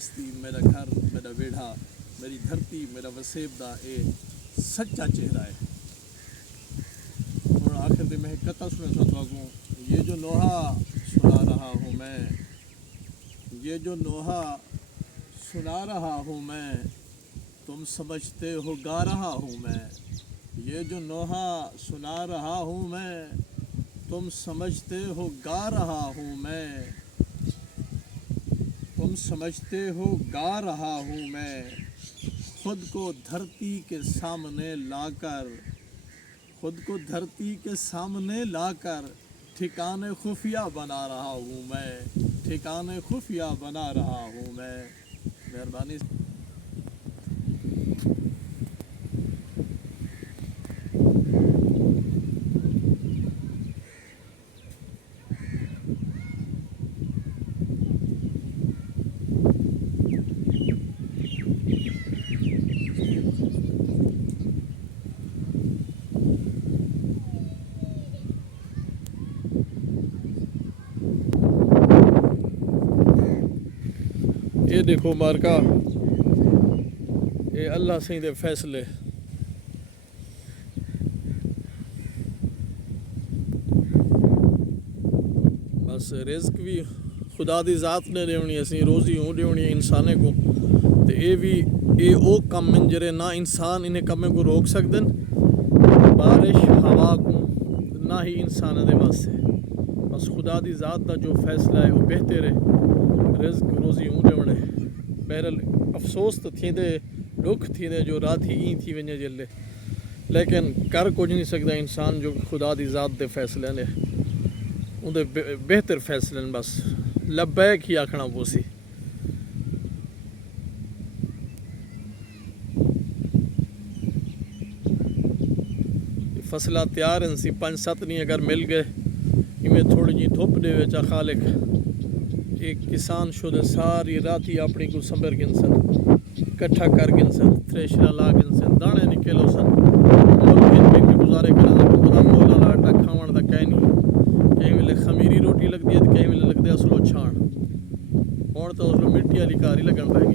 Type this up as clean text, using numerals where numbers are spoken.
बस्ती, मेरा घर, मेरा वेढ़ा, मेरी धरती, मेरा वसेब दा ए सच्चा चेहरा है। और आखिर में मैं कथा सुने सकता हूँ, ये जो नोहा सुना रहा हूँ मैं, ये जो नोहा सुना रहा हूँ मैं, तुम समझते हो गा रहा हूँ मैं। ये जो नोहा सुना रहा हूँ मैं, तुम समझते हो गा रहा हूँ मैं। तुम समझते हो गा रहा हूँ मैं। खुद को धरती के सामने लाकर, खुद को धरती के सामने लाकर ठिकाने खुफिया बना रहा हूँ मैं, ठिकाने खुफिया बना रहा हूँ मैं। मेहरबानी। ये देखो मारका, ये अल्लाह से दे फैसले। बस रिज़्क भी खुदा दी ज़ात ने देनी, असी रोज़ी हूँ देनी इंसाने को। तो ये भी ये वो कम हैं जरे ना इंसान इन्हें कमें को रोक सकते, बारिश हवा को ना ही इंसान दे वास्ते। बस खुदा दी ज़ात का जो फैसला है वो बेहतर है। रिज़्क रोज़ी हूँ देने बहरल अफसोस तो थी दे, दुख थी दे जो रात ही ई थी वने जल्ले, लेकिन कर कुछ नहीं सकता इंसान जो खुदा दी ज़ात दे फैसले ने उनके बेहतर फैसले ने। बस लब्बैक ही आखना पोसी। फसला तैयार हैं सी 5-7 नहीं अगर मिल गए इमें थोड़ी जी धुप दे चा खालिक एक किसान शुद्ध सारी रात ही अपनी को संभर गिन सन, इकट्ठा कर गिन सन, थ्रेशरा ला गिन सन, दाने निकलो सन, गुजारे कर खुदा मौला लाटा खावन का कह नहीं। कहीं वेले खमीरी रोटी लगती है तो कहीं वेले लगते असलो छाण। और तो उसमें मिट्टी वाली कारी लगन पाएगी।